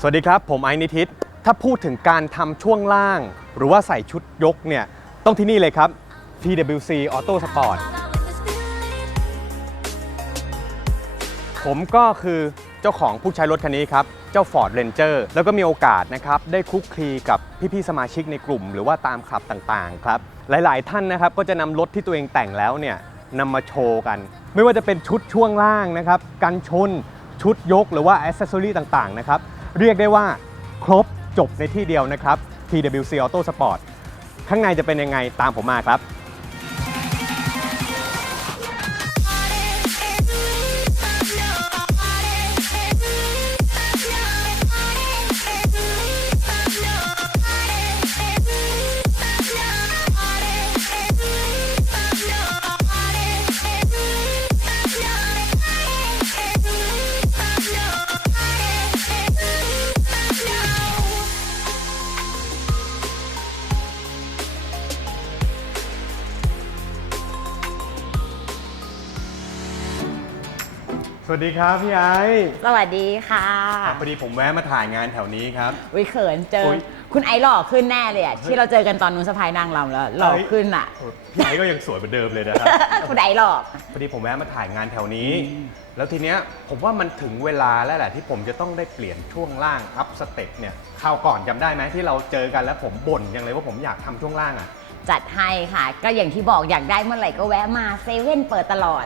สวัสดีครับ ผมไอซ์นิทิศถ้าพูดถึงการทำช่วงล่าง หรือว่าใส่ชุดยกเนี่ย ต้องที่นี่เลยครับ TWC Auto Sport ผมก็คือเจ้าของผู้ใช้รถคันนี้ครับ เจ้า Ford Ranger แล้วก็มีโอกาสนะครับ ได้คลุกคลีกับพี่ๆสมาชิกในกลุ่ม หรือว่าตามคลับต่างๆครับ หลายๆท่านนะครับ ก็จะนำรถที่ตัวเองแต่งแล้วเนี่ยนำมาโชว์กัน ไม่ว่าจะเป็นชุดช่วงล่างนะครับกันชนชุดยกหรือว่าอ c เซสซอรีต่างๆนะครับ เรียกได้ว่าครบจบในที่เดียวนะครับ TWC Auto Sport ข้างในจะเป็นยังไงตามผมมาครับ วัสดีครับพี่ไอซ์สวัสดีค่ะพอดีผมแวะมาถ่ายงานแถวนี้ครับวิเขินเจออุ๊ยคุณไอซ์หล่อขึ้นแน่เลยอะที่เราเจอกันตอนนู้นสะพายนางรำแล้วหล่อขึ้นอะโอ้พี่ไอซ์ก็ยังสวยเหมือนเดิมเลยนะครับคุณไอซ์หล่อพอดีผมแวะมาถ่ายงานแถวนี้ แล้วทีเนี้ยผมว่ามันถึงเวลาแล้วแหละที่ผมจะต้องได้เปลี่ยนช่วงล่างอัพสเต็ปเนี่ยคราวก่อนจำได้ไหมที่เราเจอกันแล้วผมบ่นยังเลยว่าผมอยากทำช่วงล่างอะ จัดให้ค่ะ ก็อย่างที่บอกอยากได้เมื่อไหร่ก็แวะมาเซเว่นเปิดตลอด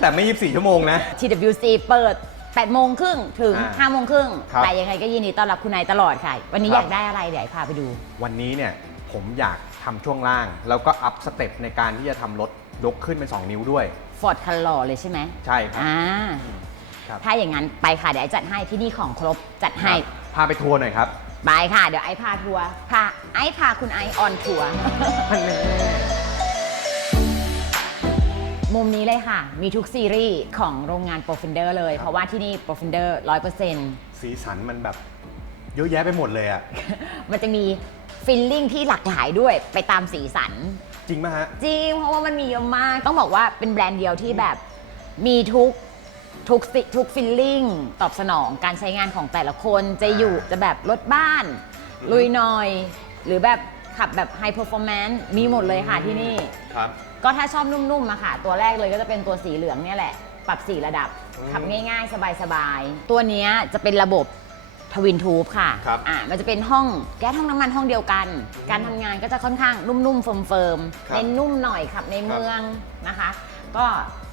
แต่ไม่ 24 ชั่วโมงนะ TWC เปิด8โมงครึ่งถึงอ่า5โมงครึ่งครับแต่ยังไงก็ยินดีต้อนรับคุณไอซ์ตลอดค่ะ วันนี้ครัอบ ยากได้อะไรเดี๋ยวไอซ์พาไปดู วันนี้เนี่ยผมอยากทำช่วงล่าง แล้วก็อัพสเต็ปในการที่จะทำรถยกขึ้นเป็น 2 นิ้วด้วยฟอร์ดคันหล่อเลยใช่ไหมใช่ครับ อ่าครับ ถ้าอย่างนั้นไปค่ะเดี๋ยวไอซ์จัดให้ที่นี่ของครบจัดให้พาไปทัวร์หน่อยครับ ไปค่ะ เดี๋ยวไอซ์พาทัวร์พาไอซ์พาคุณไอซ์ออนทัวร์ มุมนี้เลยค่ะ มีทุกซีรีส์ของโรงงาน p r o f i n d e r เลย เพราะว่าที่นี่ p r o f i n d e r 100%สีสันมันแบบเยอะแยะไปหมดเลยอะ มันจะมีฟิลลิ่งที่หลากหลายด้วยไปตามสีสัน จริงไหมฮะ จริงเพราะว่ามันมีเยอะมาก ต้องบอกว่าเป็นแบรนด์เดียวที่แบบมีทุก ทุกสิทุกฟิลลิ่งตอบสนองการใช้งานของแต่ละคนจะอยู่จะแบบรถบ้าน ลุยหน่อย หรือแบบขับแบบไฮ p e r f o r m a n c e มีหมดเลยค่ะที่นี่ ครับ ก็ถ้าชอบนุ่มๆอะค่ะ ตัวแรกเลยก็จะเป็นตัวสีเหลืองเนี่ยแหละ ปรับสีระดับ อืมขับง่ายๆ สบายๆ ตัวเนี้ยจะเป็นระบบทวินทูบค่ะครับ อะ มันจะเป็นห้องแก๊สห้องน้ำมันห้องเดียวกัน การทำงานก็จะค่อนข้างนุ่มๆเฟิร์มครับๆเน้นนุ่มหน่อยขับในเมืองนะคะ ก็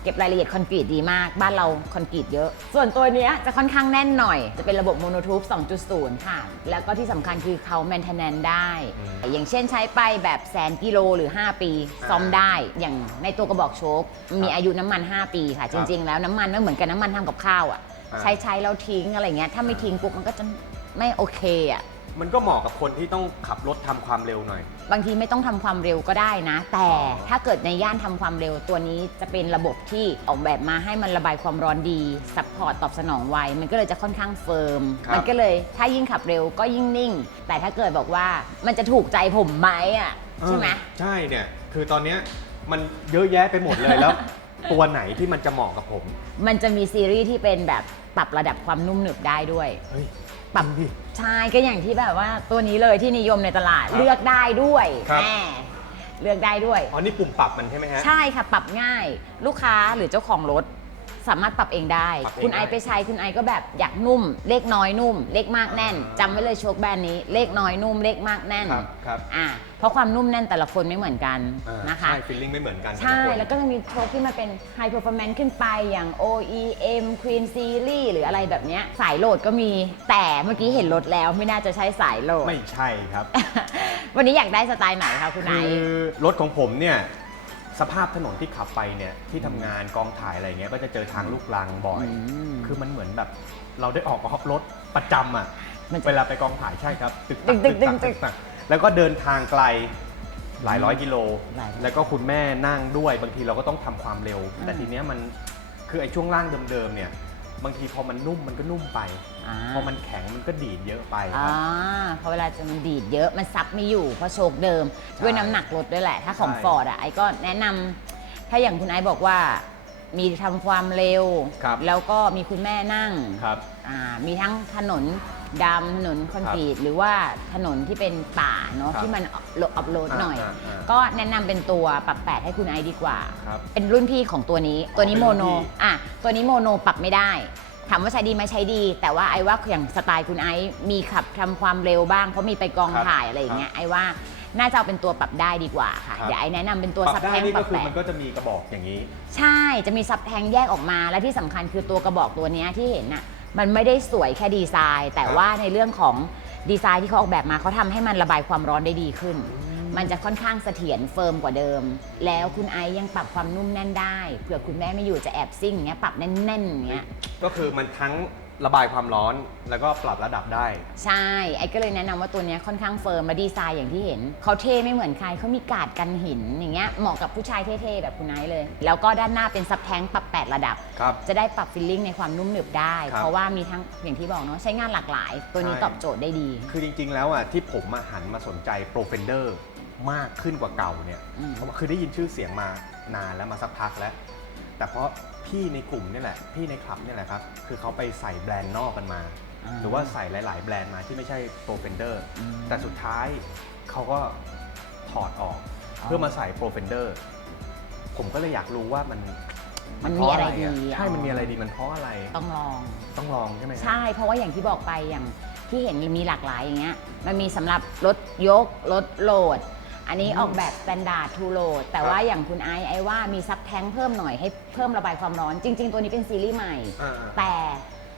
เก็บรายละเอียดคอนกรีตดีมาก บ้านเราคอนกรีตเยอะ ส่วนตัวเนี้ยจะค่อนข้างแน่นหน่อย จะเป็นระบบโมโนทูบ2.0 ค่ะ แล้วก็ที่สำคัญคือเขาแมนเทนแนนได้ อย่างเช่นใช้ไปแบบแสนกิโลหรือ 5 ปี ซ่อมได้ อย่างในตัวกระบอกโชค มีอายุน้ำมัน 5 ปีค่ะ จริง ๆ แล้วน้ำมันไม่เหมือนกับน้ำมันทำกับข้าวอะ อ่า ใช้ใช้แล้วทิ้งอะไรเงี้ย ถ้าไม่ทิ้งปุ๊บมันก็จะไม่โอเคอะ มันก็เหมาะกับคนที่ต้องขับรถทำความเร็วหน่อย บางทีไม่ต้องทำความเร็วก็ได้นะ แต่ถ้าเกิดในย่านทำความเร็วตัวนี้จะเป็นระบบที่ออกแบบมาให้มันระบายความร้อนดีซัพพอร์ตตอบสนองไวมันก็เลยจะค่อนข้างเฟิร์มครับ มันก็เลยถ้ายิ่งขับเร็วก็ยิ่งนิ่ง แต่ถ้าเกิดบอกว่ามันจะถูกใจผมไหมอะใช่ไหม เออใช่เนี่ย คือตอนเนี้ยมันเยอะแยะไปหมดเลยแล้ว ตัวไหนที่มันจะเหมาะกับผม มันจะมีซีรีส์ที่เป็นแบบปรับระดับความนุ่มหนึบได้ด้วย เฮ้ย ปรับดิ ใช่ก็อย่างที่แบบว่าตัวนี้เลยที่นิยมในตลาดครับเลือกได้ด้วยครับ แหมเลือกได้ด้วย อ๋อ นี่ปุ่มปรับมันใช่ไหมฮะ ใช่ค่ะปรับง่าย ลูกค้าหรือเจ้าของรถ สามารถปรับเองได้ ปรับเองคุณไอได้ ไปใช้คุณไอก็แบบอยากนุ่ม เลขน้อยนุ่ม เลขมากแน่นจำไว้เลยโชคแบรนด์นี้ เลขน้อยนุ่ม เลขมากแน่นครับครับ อ่าเพราะความนุ่มแน่นแต่ละคนไม่เหมือนกันอ่านะคะ ใช่ฟีลลิ่งไม่เหมือนกันใช่ต่ะคน แล้วก็จะมีโชคที่มันเป็น High Performance ขึ้นไปอย่าง OEM Queen Series หรืออะไรแบบเนี้ยสายโหลดก็มี แต่เมื่อกี้เห็นรถแล้วไม่น่าจะใช้สายโหลด ไม่ใช่ครับ วันนี้อยากได้สไตล์ไหนคะคุณไอคืซ์อรถของผมเนี่ย สภาพถนนที่ขับไปเนี่ยที่ทำงานกองถ่ายอะไรเงี้ยก็จะเจอทางลูกรังบ่อยมคือมันเหมือนแบบ เราได้ออกมาขับรถประจำอะมันจะเวลาไปกองถ่ายใช่ครับตึกตึตักกตึตึกกตักตึตึกกตักแล้วก็เดินทางไกลหลายร้อยกิโล หลายร้อยแล้วก็คุณแม่นั่งด้วยบางทีเราก็ต้องทำความเร็วอ่าแต่ทีเนี้ยมันคือไอ้ช่วงล่างเดิมๆเนี่ย บางทีพอมันนุ่มมันก็นุ่มไป อ่า พอมันแข็งมันก็ดีดเยอะไปคอ่ารับ เพราะเวลาจะมันดีดเยอะมันซับไม่อยู่เพราะโชคเดิม ด้วยน้ำหนักรถด้วยแหละ ถ้าของใช่ ฟอร์ดอะไอก็แนะนำถ้าอย่างคุณไอซ์บอกว่า มีทำความเร็ว ครับแล้วก็มีคุณแม่นั่งครับ อ่ามีทั้งถนน ดำถนนคอนกรีตหรือว่าถนนที่เป็นป่าเนาะครับที่มันอัพโหลดหน่อย อ่าอ่าอ่าก็แนะนำเป็นตัวปรับแปดให้คุณไอซ์ดีกว่า ครับเป็นรุ่นพี่ของตัวนี้ ตัวนี้เป็นโมรุ่นโนพี่ อะตัวนี้โมโนปรับไม่ได้ ถามว่าใช้ดีไหมใช้ดี แต่ว่าไอ้ว่าอย่างสไตล์คุณไอซ์มีขับทำความเร็วบ้างเพราะมีไปกองครับถ่ายอะไรอย่างเงี้ยไอ้ว่าน่าจะเอาเป็นตัวปรับได้ดีกว่าค่ะครับ เดี๋ยวไอ้แนะนำเป็นตัวปรัซับบได้แทงนี่ปก็รับคือแปมันดก็จะมีกระบอกอย่างนี้ ใช่ จะมีซับแทงแยกออกมา และที่สำคัญคือตัวกระบอกตัวเนี้ยที่เห็นน่ะ มันไม่ได้สวยแค่ดีไซน์ แต่ครับว่าในเรื่องของดีไซน์ที่เขาออกแบบมาเขาทำให้มันระบายความร้อนได้ดีขึ้น มันจะค่อนข้างเสถียรเฟิร์มกว่าเดิม แล้วคุณไอซ์ยังปรับความนุ่มแน่นได้เผื่อคุณแม่ไม่อยู่จะแอบซิ่งอย่างเงี้ยปรับแน่นๆอย่างเงี้ย ก็คือมันทั้ง ระบายความร้อนแล้วก็ปรับระดับได้ ใช่ ไอ้ก็เลยแนะนำว่าตัวเนี้ยค่อนข้างเฟิร์มและดีไซน์อย่างที่เห็น เขาเท่ไม่เหมือนใครเขามีการ์ดกันหินอย่างเงี้ยเหมาะกับผู้ชายเท่ๆแบบคุณไนท์เลย แล้วก็ด้านหน้าเป็นซับแทงปรับ 8 ระดับ ครับ จะได้ปรับฟิลลิ่งในความนุ่มหนึบได้ ครับเพราะว่ามีทั้งอย่างที่บอกเนาะใช้งานหลากหลาย ตัวนี้ใช่ ตอบโจทย์ได้ดีคือจริง ๆ แล้วอะที่ผมมาหันมาสนใจโปรเฟนเดอร์มากขึ้นกว่าเก่าเนี่ย อืม เพราะว่าคือได้ยินชื่อเสียงมานานแล้วมาสักพักแล้ว แต่เพราะ พี่ในกลุ่มนี่แหละพี่ในคลับนี่แหละครับคือเขาไปใส่แบรนด์นอกกันมา หรือว่าใส่หลาย ๆ แบรนด์มาที่ไม่ใช่โปรเฟนเดอร์อืมแต่สุดท้ายเขาก็ถอดออกอ๋อเพื่อมาใส่โปรเฟนเดอร์ผมก็เลยอยากรู้ว่ามันมันเพมีราะอะไรอะดีใช่มันมีอะไรดีมันเพราะอะไรต้องลองต้องลองใช่ไหมครับใช่ เพราะว่าอย่างที่บอกไปอย่างที่เห็นมีหลากหลายอย่างเงี้ยมันมีสำหรับรถยกรถโหลด อันนี้อืมออกแบบสแตนดาร์ดทูโหลดแต่ครับว่าอย่างคุณไอซ์ไอว่ามีซับแทงเพิ่มหน่อยให้เพิ่มระบายความร้อน จริง ๆ ตัวนี้เป็นซีรีส์ใหม่ อ่าแต่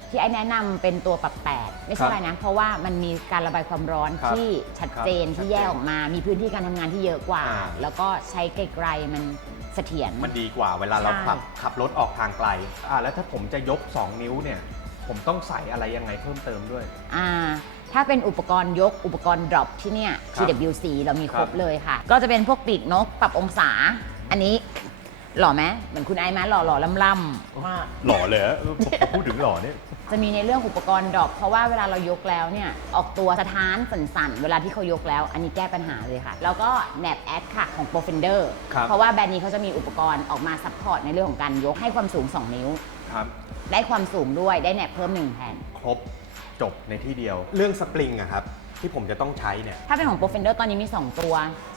ที่ไอแนะนำเป็นตัวปรับแปดไม่ใช่ครับอะไรนะ เพราะว่ามันมีการระบายความร้อนครับที่ชัดเจนครับที่แยกออกมา มีพื้นที่การทำงานที่เยอะกว่า อ่าแล้วแล้วก็ใช้ไกลๆมันเสถียร มันดีกว่าเวลาเราใช่ ขับขับรถออกทางไกลอ่าแล้วถ้าผมจะยก 2 นิ้วเนี่ย ผมต้องใส่อะไรยังไงเพิ่มเติมด้วย อ่า ถ้าเป็นอุปกรณ์ยกอุปกรณ์ drop ที่เนี่ยครับ TWC เรามีครบครับเลยค่ะ ก็จะเป็นพวกปีกนกปรับองศา อันนี้หล่อไหมเหมือนคุณไอซ์ไหมหล่อหล่อล่ำล่ำมากหล่อเลยพูดถึงหล่อเนี่ยจะมีในเรื่องอุปกรณ์ดรอปเพราะว่าเวลาเรายกแล้วเนี่ย ออกตัวสะท้านสั่นๆ เวลาที่เขายกแล้ว อันนี้แก้ปัญหาเลยค่ะ แล้วก็แนบแอดค่ะของ p r o f e n d e r ครับเพราะว่าแบรนด์นี้เขาจะมีอุปกรณ์ออกมาซัพพอร์ตในเรื่องของการยกให้ความสูง 2 นิ้วครับได้ความสูงด้วยได้แนบเพิ่ม1แผ่นครบ จบในที่เดียว เรื่องสปริงอะครับที่ผมจะต้องใช้เนี่ย ถ้าเป็นของ p r o f e n d e r ตอนนี้มี 2 ตัว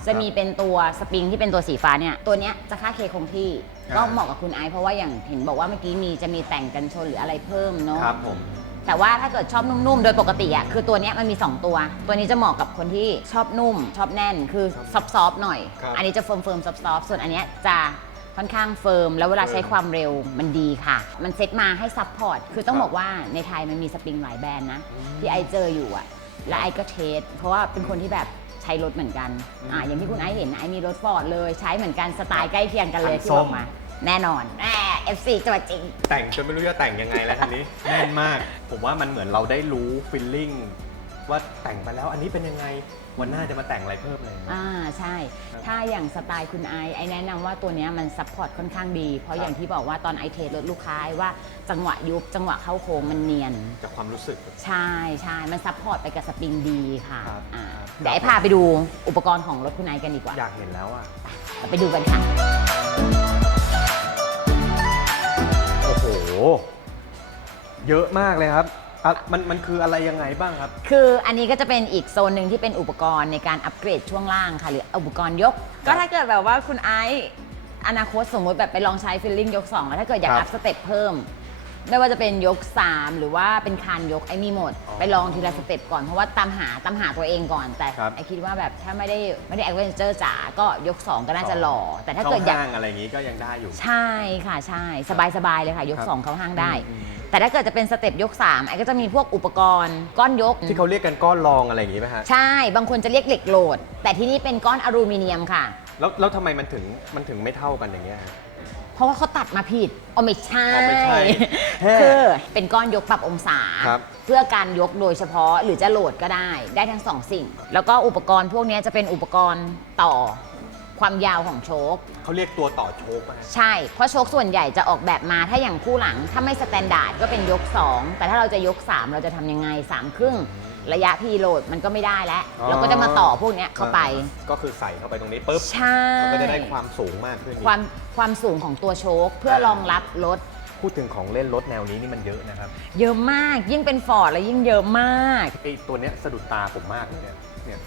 จะมีเป็นตัวสปริงที่เป็นตัวสีฟ้าเนี่ย ตัวเนี้ยจะค่าเคคงที่อ่าก็เหมาะกับคุณไอซ์เพราะว่าอย่างเห็นบอกว่าเมื่อกี้มีจะมีแต่งกันชนหรืออะไรเพิ่มเนาะครับผมแต่ว่าถ้าเกิดชอบนุ่มๆ โดยปกติอะคือตัวเนี้ยมันมี 2 ตัว ตัวนี้จะเหมาะกับคนที่ชอบนุ่ม ชอบแน่นคือซอฟๆหน่อยครับอันนี้จะเฟิร์มๆซอฟๆส่วนอันเนี้ยจะ ค่อนข้างเฟิร์ม แล้วเวลาใช้ความเร็วมันดีค่ะ มันเซ็ตมาให้ซัพพอร์ต คือต้องบอกว่าในไทยมันมีสปริงหลายแบรนด์นะ ที่ไอเจออยู่อะและไอก็เทส เพราะว่าเป็นคนที่แบบใช้รถเหมือนกัน อ่าอย่างที่คุณไอเห็นนะไอมีรถฟอร์ดเลยใช้เหมือนกันสไตล์ใกล้เคียงกันเลยคันที่ส้บมอกมา แน่นอนแหม FC ตัวจริง แต่งจนไม่รู้จะแต่งยังไงแล้วคันนี้แน่นมาก ผมว่ามันเหมือนเราได้รู้ฟิลลิ่งว่าแต่งไปแล้วอันนี้เป็นยังไง วันหน้าจะมาแต่งอะไรเพิ่มเลย อ่าใช่ครับถ้าอย่างสไตล์คุณไอไอแนะนำว่าตัวเนี้ยมันซัพพอร์ตค่อนข้างดี เพราะครับ อย่างที่บอกว่าตอนไอเทสรถลูกค้าว่าจังหวะยุบจังหวะเข้าโค้งมันเนียน จากความรู้สึก ใช่ใช่มันซัพพอร์ตไปกับสปริงดีค่ะครับอ่าครับ เดี๋ยวไอพาไปดูอุปกรณ์ของรถคุณไอกันดีกว่า อยากเห็นแล้วอะเราไปดูกันค่ะ โอ้โห เยอะมากเลยครับ อะมันมันคืออะไรยังไงบ้างครับ คืออันนี้ก็จะเป็นอีกโซนหนึ่งที่เป็นอุปกรณ์ในการอัปเกรดช่วงล่างค่ะ หรืออุปกรณ์ยก ก็ถ้าเกิดแบบว่าคุณไอซ์อนาคตสมมติแบบไปลองใช้ฟิลลิ่งยก2แล้วถ้าเกิดอยากครับอัพสเต็ปเพิ่ม ไม่ว่าจะเป็นยก 3 หรือว่าเป็นคานยกไอ้มีหมดอ๋อไปลองทีละสเต็ปก่อนเพราะว่าตามหาตามหาตัวเองก่อนแต่ครับ ไอคิดว่าแบบถ้าไม่ได้ไม่ได้แอดเวนเจอร์จ๋าก็ยก 2 ก็น่าจะหล่อ แต่ถ้าเกิดอยาก ห้างอะไรอย่างนี้ก็ยังได้อยู่ ใช่ค่ะใช่สบาย ๆ เลยค่ะ ยก ครับ 2 เข้าห้างได้ อืมแต่ถ้าเกิดจะเป็นสเต็ปยก 3 ไอ้ก็จะมีพวกอุปกรณ์ก้อนยก ที่เขาเรียกกันก้อนรองอะไรอย่างนี้ไหมฮะ ใช่ บางคนจะเรียกเหล็กโหลด แต่ที่นี่เป็นก้อนอลูมิเนียมค่ะ แล้วแล้วทำไมมันถึงมันถึงไม่เท่ากันอย่างเงี้ยฮะ เพราะว่าเขาตัดมาผิดอ๋อไม่ใช่ อ๋อไม่ใช่แฮ่คือเป็นก้อนยกปรับองศา ครับ เพื่อการยกโดยเฉพาะหรือจะโหลดก็ได้ ได้ทั้งสองสิ่ง แล้วก็อุปกรณ์พวกนี้จะเป็นอุปกรณ์ต่อความยาวของโชค เขาเรียกตัวต่อโชคป่ะฮะ ใช่ เพราะโชคส่วนใหญ่จะออกแบบมาถ้าอย่างคู่หลัง ถ้าไม่สแตนดาร์ดก็เป็นยก 2 แต่ถ้าเราจะยก 3 เราจะทำยังไง3ครึ่ง ระยะพีโหลดมันก็ไม่ได้แล้ว อ๋อ เราก็จะมาต่อพวกเนี้ยเข้าไป ก็คือใส่เข้าไปตรงนี้ปุ๊บใช่ มันก็จะได้ความสูงมากขึ้นอีก ความความสูงของตัวโชคเพื่อรองรับรถ พูดถึงของเล่นรถแนวนี้นี่มันเยอะนะครับเยอะมากยิ่งเป็นฟอร์ดแล้วยิ่งเยอะมาก ไอตัวเนี้ยสะดุดตาผมมากเลยเนี่ยเนี่ย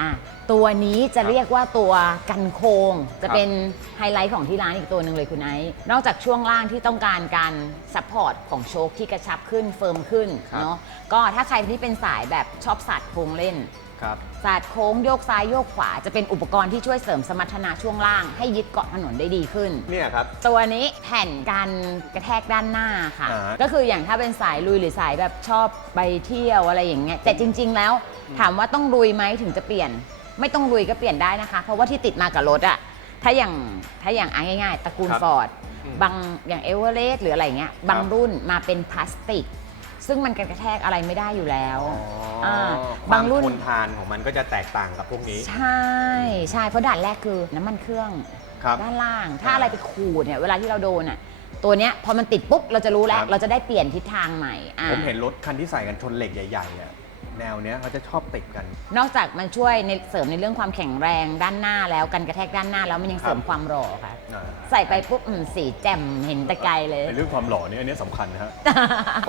อะตัวนี้จะเรียกว่าตัวกันโคง จะครับเป็นไฮไลท์ของที่ร้านอีกตัวหนึ่งเลยคุณไอซ์นอกจากช่วงล่างที่ต้องการการซัพพอร์ตของโชคที่กระชับขึ้นเฟิร์มขึ้นครับเนาะก็ถ้าใครที่เป็นสายแบบชอบสัตว์โค้งเล่น ครับ ศาสตร์โค้งโยกซ้ายโยกขวาจะเป็นอุปกรณ์ที่ช่วยเสริมสมรรถนะช่วงล่าง ให้ยึดเกาะถนนได้ดีขึ้น เนี่ยครับ ตัวนี้แผ่นกันกระแทกด้านหน้าค่ะ อ่า ก็คืออย่างถ้าเป็นสายลุยหรือสายแบบชอบไปเที่ยวอะไรอย่างเงี้ยแต่จริง ๆ แล้วถามว่าต้องลุยไหมถึงจะเปลี่ยน ไม่ต้องลุยก็เปลี่ยนได้นะคะ เพราะว่าที่ติดมากับรถอะถ้าอย่างถ้าอย่างอะง่าย ๆตระกูลครับฟอร์ดอืมบางอย่างเอเวอเรสต์หรืออะไรเงี้ยบางรุ่นมาเป็นพลาสติก ซึ่งมันกันกระแทกอะไรไม่ได้อยู่แล้วอ๋อาควาบามงรุ่นทนทานของมันก็จะแตกต่างกับพวกนี้ ใช่ใช่เพราะด่านแรกคือน้ำมันเครื่อง ครับ ด้านล่าง ถ้าอ่าอะไรไปขูดเนี่ยเวลาที่เราโดนอะตัวเนี้ยพอมันติดปุ๊บเราจะรู้แล้ควรับ เราจะได้เปลี่ยนทิศทางใหม่อ่าผมเห็นรถคันที่ใส่กันชนเหล็กใหญ่ๆเนี่ย แนวเนี้ยเขาจะชอบติดกัน นอกจากมันช่วยในเสริมในเรื่องความแข็งแรงด้านหน้าแล้วกันกระแทกด้านหน้าแล้วมันยังเสริมครับความหล่อค่ะ อ่าใส่ไปปุ๊บอืมสีแจ่มเห็นแตะไกลเลย ในเรื่องความหล่อเนี่ยอันนี้สำคัญนะฮะ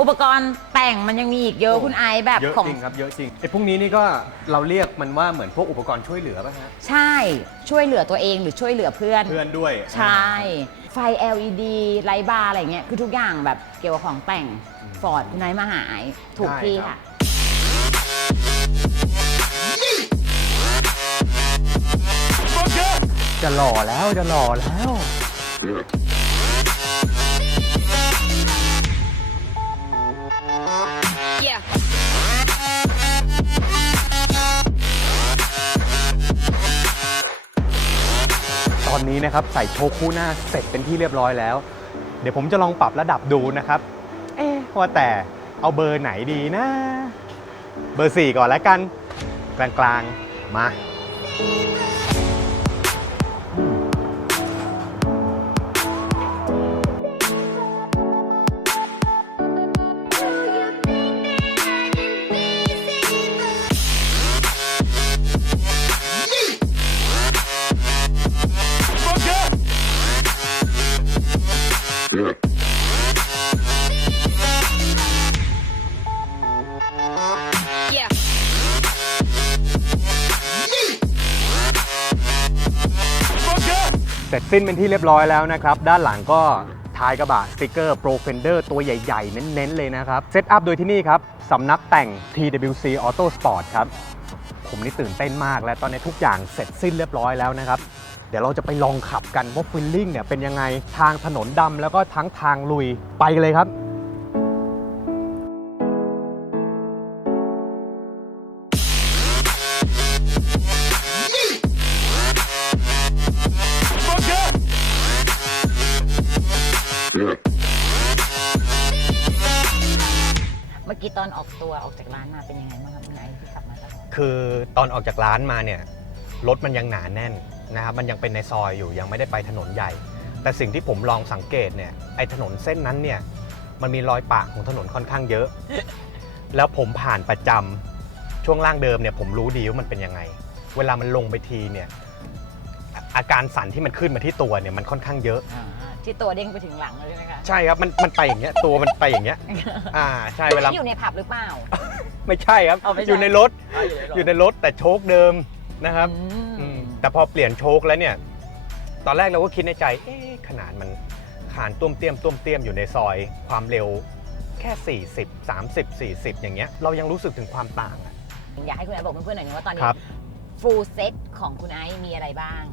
อุปกรณ์แต่งมันยังมีอีกเยอะคุณไอซ์แบบเยอะของ จริงครับเยอะจริงไอ้พวกนี้นี่ก็เราเรียกมันว่าเหมือนพวกอุปกรณ์ช่วยเหลือป่ะฮะใช่ช่วยเหลือตัวเองหรือช่วยเหลือเพื่อน เพื่อนด้วยใช่ ไฟ LED ไลท์บาร์อะไรเงี้ย คือทุกอย่างแบบเกี่ยวกับของแต่งฟอร์ดคุณไนท์มาหาไอซ์ถูกที่ค่ะ จะหล่อแล้วจะหล่อแล้วตอนนี้นะครับใส่โชว์คู่หน้าเสร็จเป็นที่เรียบร้อยแล้ว เดี๋ยวผมจะลองปรับระดับดูนะครับ เอ๊ะว่าแต่เอาเบอร์ไหนดีนะ เบอร์ 4 ก่อนแล้วกัน กลางๆ มา สร็จสิ้นเป็นที่เรียบร้อยแล้วนะครับ ด้านหลังก็ท้ายกระบะสติกเกอร์ Pro Fender ตัวใหญ่ๆ เน้นๆ เลยนะครับ เซตอัพโดยที่นี่ครับสำนักแต่ง TWC Auto Sport ครับ ผมนี่ตื่นเต้นมากและตอนนี้ทุกอย่างเสร็จสิ้นเรียบร้อยแล้วนะครับ เดี๋ยวเราจะไปลองขับกันว่าฟิลลิ่งเนี่ยเป็นยังไงทางถนนดำแล้วก็ทั้งทางลุยไปเลยครับ ตอนออกตัวออกจากร้านมาเป็นยังไงบ้างครับคุณไอซ์ที่ขับมาตลอดคือตอนออกจากร้านมาเนี่ยรถมันยังหนาแน่นนะครับมันยังเป็นในซอยอยู่ยังไม่ได้ไปถนนใหญ่ แต่สิ่งที่ผมลองสังเกตเนี่ยไอ้ถนนเส้นนั้นเนี่ยมันมีรอยปะของถนนค่อนข้างเยอะ แล้วผมผ่านประจำช่วงล่างเดิมเนี่ยผมรู้ดีว่ามันเป็นยังไง เวลามันลงไปทีเนี่ยอาอาการสั่นที่มันขึ้นมาที่ตัวเนี่ยมันค่อนข้างเยอะ อ่า ที่ตัวเด้งไปถึงหลังเลยใช่ไหมคะใช่ครับมันมันไปอย่างเงี้ยตัวมันไปอย่างเงี้ยอ่าใช่เวลา อยู่ในผับหรือเปล่า ไม่ใช่ครับเอาไม่ใช่ อยู่ในรถออยู่ยู่ในรถแต่โชคเดิมนะครับอืมอืมแต่พอเปลี่ยนโชคแล้วเนี่ย ตอนแรกเราก็คิดในใจเอ๊ะขนาดมันขานต้วมเตี้ยมต้วมเตี้ยมอยู่ในซอย ความเร็วแค่ 40 30 40 อย่างเงี้ยเรายังรู้สึกถึงความต่างอะอยากให้คุณไอซ์บอกเพื่อนๆหน่อยนะว่าตอนนี้ ครับ ฟูลเซ็ตของคุณไอซ์มีอะไรบ้าง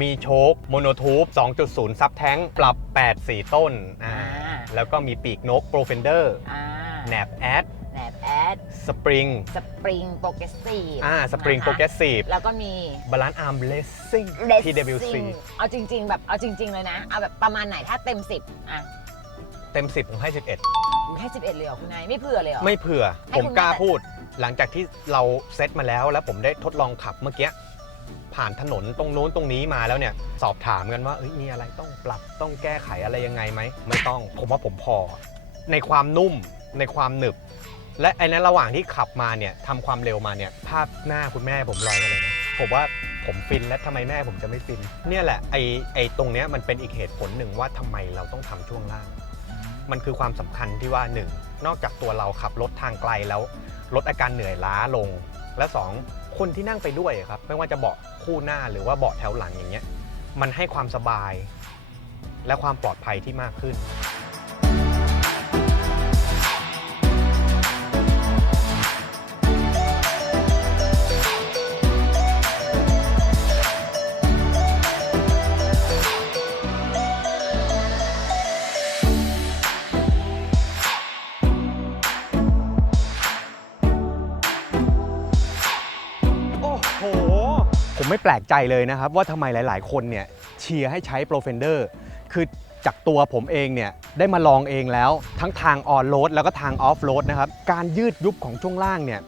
มีโชคโมโนทูบ2.0 ซับแท้งปรับ8 4ต้นอ่าอ่า แล้วก็มีปีกนกโปรเฟนเดอร์อ่าแหนบแอดแหนบแอดสปริงสปริงโปรเกรสซีฟอ่าสปริงโปรเกรสซีฟแล้วก็มี บาลานซ์อาร์มเลสซิ่ง Racing TWC เอาจริง ๆ แบบเอาจริง ๆ เลยนะ เอาแบบประมาณไหนถ้าเต็ม 10 อะเต็ม 10 ผมให้ 11อยู่แค่11 เลยเหรอคุณนาย ไม่เผื่อเลยเหรอ ไม่เผื่อ ให้ผมคุณกล้าแม่แต่พูด หลังจากที่เราเซตมาแล้วแล้วผมได้ทดลองขับเมื่อกี้ ผ่านถนนตรงโน้นตรงนี้มาแล้วเนี่ยสอบถามกันว่าเอ้ยมีอะไรต้องปรับต้องแก้ไขอะไรยังไงไหมไม่ต้องผมว่าผมพอ ในความนุ่มในความหนึบ และไอ้นั้นระหว่างที่ขับมาเนี่ยทำความเร็วมาเนี่ยภาพหน้าคุณแม่ผมลอยมาเลยนะผมว่าผมฟินและทำไมแม่ผมจะไม่ฟิน เนี่ยแหละไอ้ไอ้ตรงเนี้ยมันเป็นอีกเหตุผลหนึ่งว่าทำไมเราต้องทำช่วงล่าง มันคือความสำคัญที่ว่า 1. นอกจากตัวเราขับรถทางไกลแล้ว ลดอาการเหนื่อยล้าลง และ 2. คนที่นั่งไปด้วยครับไม่ว่าจะเบาะคู่หน้าหรือว่าเบาะแถวหลังอย่างเงี้ยมันให้ความสบายและความปลอดภัยที่มากขึ้น โอ้โห ผมไม่แปลกใจเลยนะครับ ว่าทำไมหลาย ๆ คนเนี่ยเชียร์ให้ใช้ Pro Fender คือจากตัวผมเองเนี่ยได้มาลองเองแล้วทั้งทางออนโรดแล้วก็ทางออฟโรดนะครับ การยืดยุบของช่วงล่างเนี่ย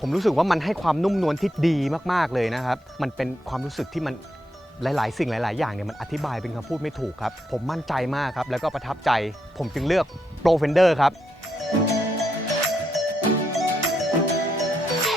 ผมรู้สึกว่ามันให้ความนุ่มนวลที่ดีมากๆเลยนะครับ มันเป็นความรู้สึกที่มันหลาย ๆ สิ่งหลาย ๆ อย่างเนี่ยมันอธิบายเป็นคำพูดไม่ถูกครับ ผมมั่นใจมากครับ แล้วก็ประทับใจ ผมจึงเลือก Pro Fender ครับ